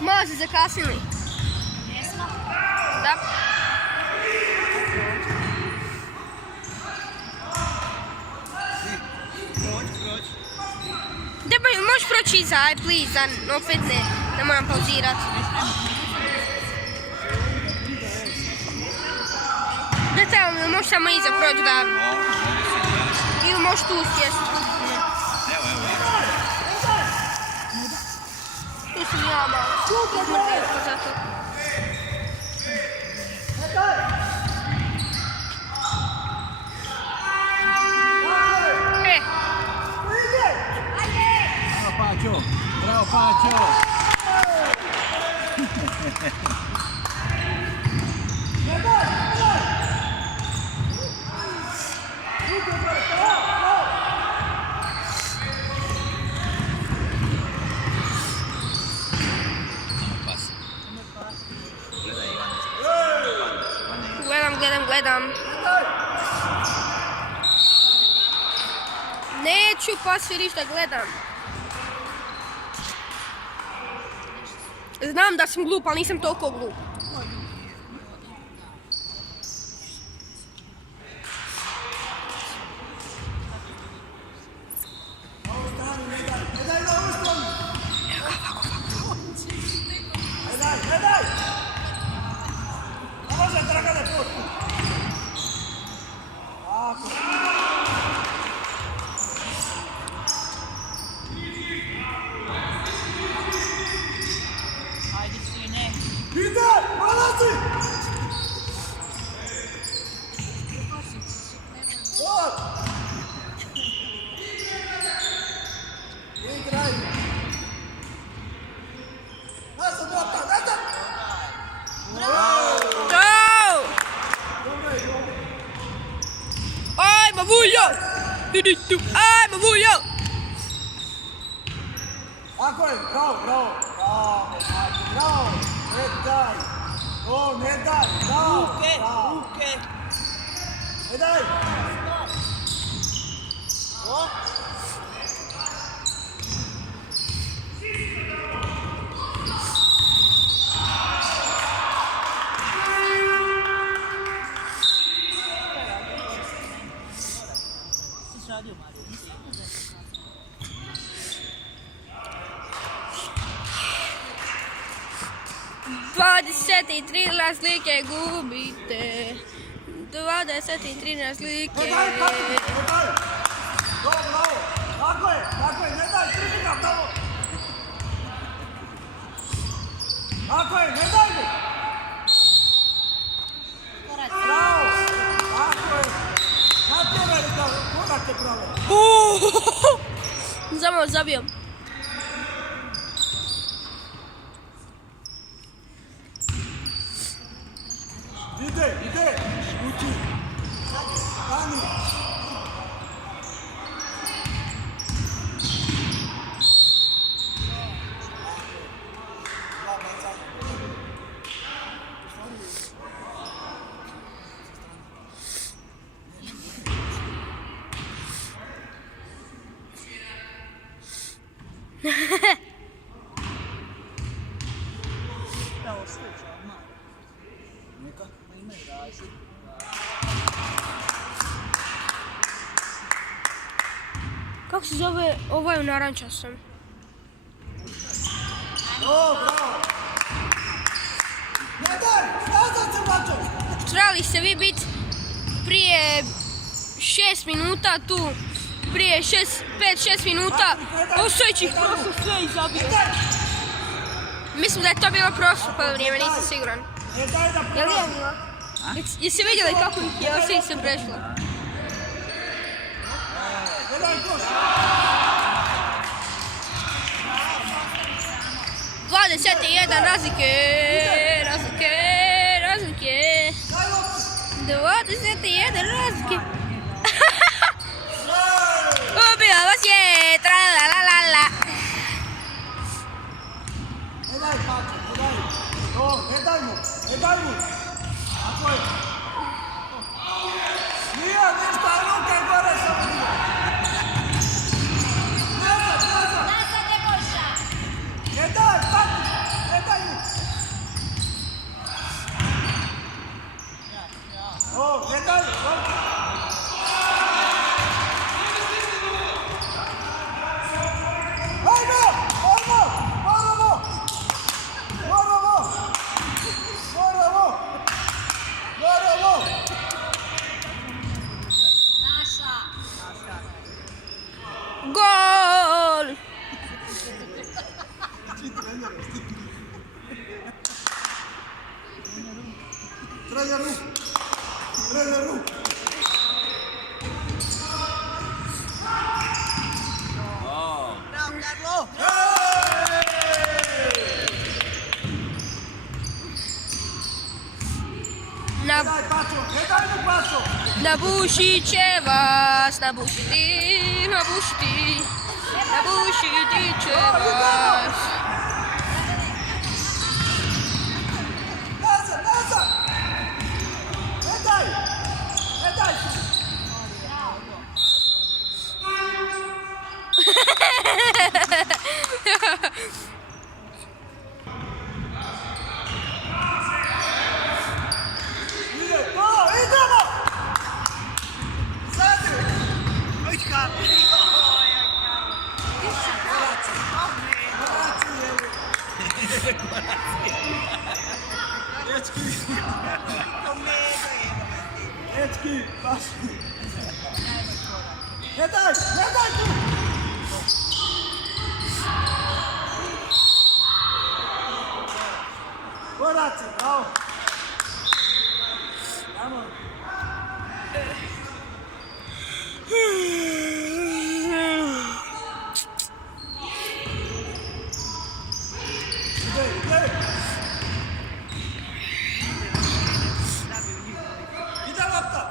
Može, zakasnili. Jesmo? Da. Možeš proći iza, aj please, opet ne moram pauzirat. Da te, možeš samo iza proći da... Ili možeš tu sjesti. Tu sam ja malo. Izmrdila zato. Bravo Paćo! Gledam. Neću pas ništa gledam. Znam da sam glup, ali nisam toliko glup. Ajmo, Vuljo! Tako je, bravo! Ne daj! Ne daj! Ruke! Ne daj! I 3 razlike gubite. 23 razlike. Bravo! Tako je, ne daj, kritika tamo! Evo sveća, odmah. Neka, ma imaju razi. Kako se zove ovaj u narančastom? O, bravo! Ne daj, nazad se bačo! Trebali ste vi biti prije 6 minuta tu, prije 5-6 minuta, Ostojić ih prosto sve izabio. Mislim da je to bilo prošlo poluvreme, nisam siguran. Ne daj da Jel je prolazi! bilo? Jeste vidjeli kako ih je Ostojić se prešlo? Ne daj koš! 21 razlike. Daj loptu! 21 razlike. Ubila vas je, tra la la la la. Ne daj bačo, ne daj! O, ne daj mu! Ne daj mu! Tako je! Nije ništa, ruke gore samo dio! Nazad! Ne daj, bačo! Ne daj mu! O, ne daj! Ajmo! Ajmo! Moramo! Gol! Treneru! Bravo, Karlo! Na, Daj, Pačo! Ne daj mu, Pačo! nabušit će vas, nabušiti će vas. Nazad! Ne daj! Ne daj! Idemo! Zadri! Dečki, baš. Ne daj tu! Koraci, bravo! Tamo. Ide lopta!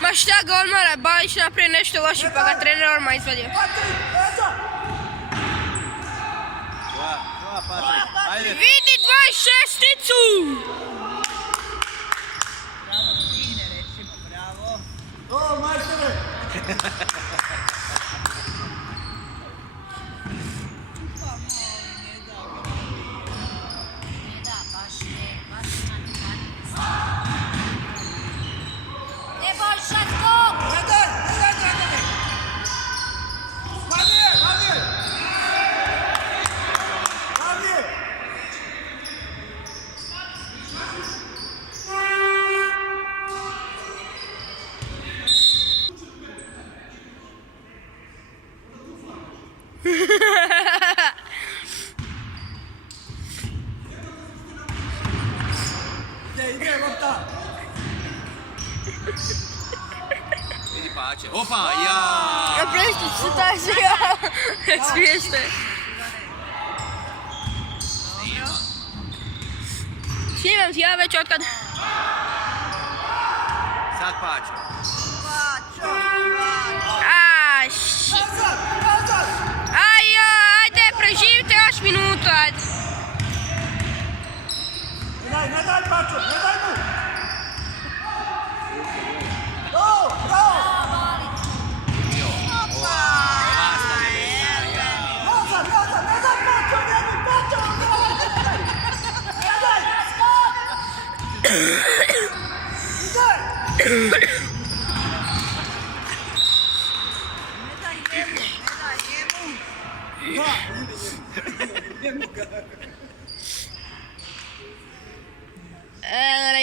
Ma šta ga odmara, Balić napravi nešto loše pa ga trener odmah izvadio. Patrik, Eza! Ajde. Vidi 26-icu! O, majstore! Ne daj, Dragane! Ranije! Ide lopta! Vidi Pače. Opa, ja! Ja prešli se taj svija. Smiješno je. Snimam ti ja već otkad. Sad Pače. A, shit. Nazad! Ajde, preživite još minutu, ajde. Evo,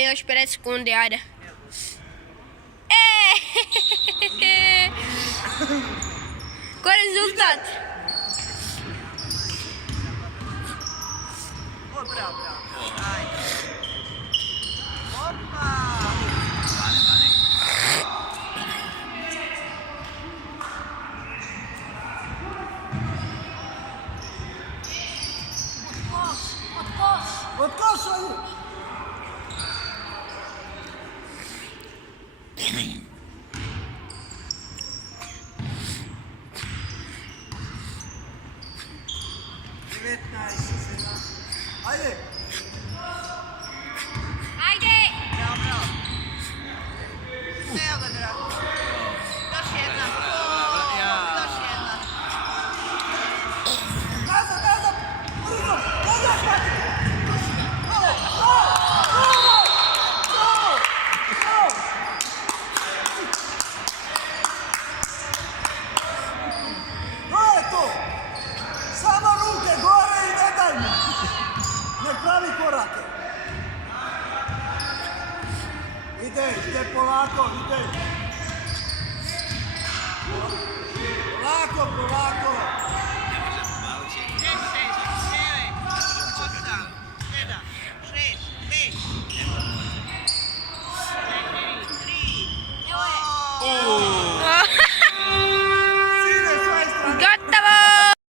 još 50 sekundi, ajde. Ko je rezultat? Od koša je! Ajde! Ajde! Dobro. Evo ga, drago. Još jedna. Još jedna. Nazad, nazad! Brzo! Nazad, Pati! To je to! Samo ruke gore i ne daj mu! Ne pravi korake! Ide polako,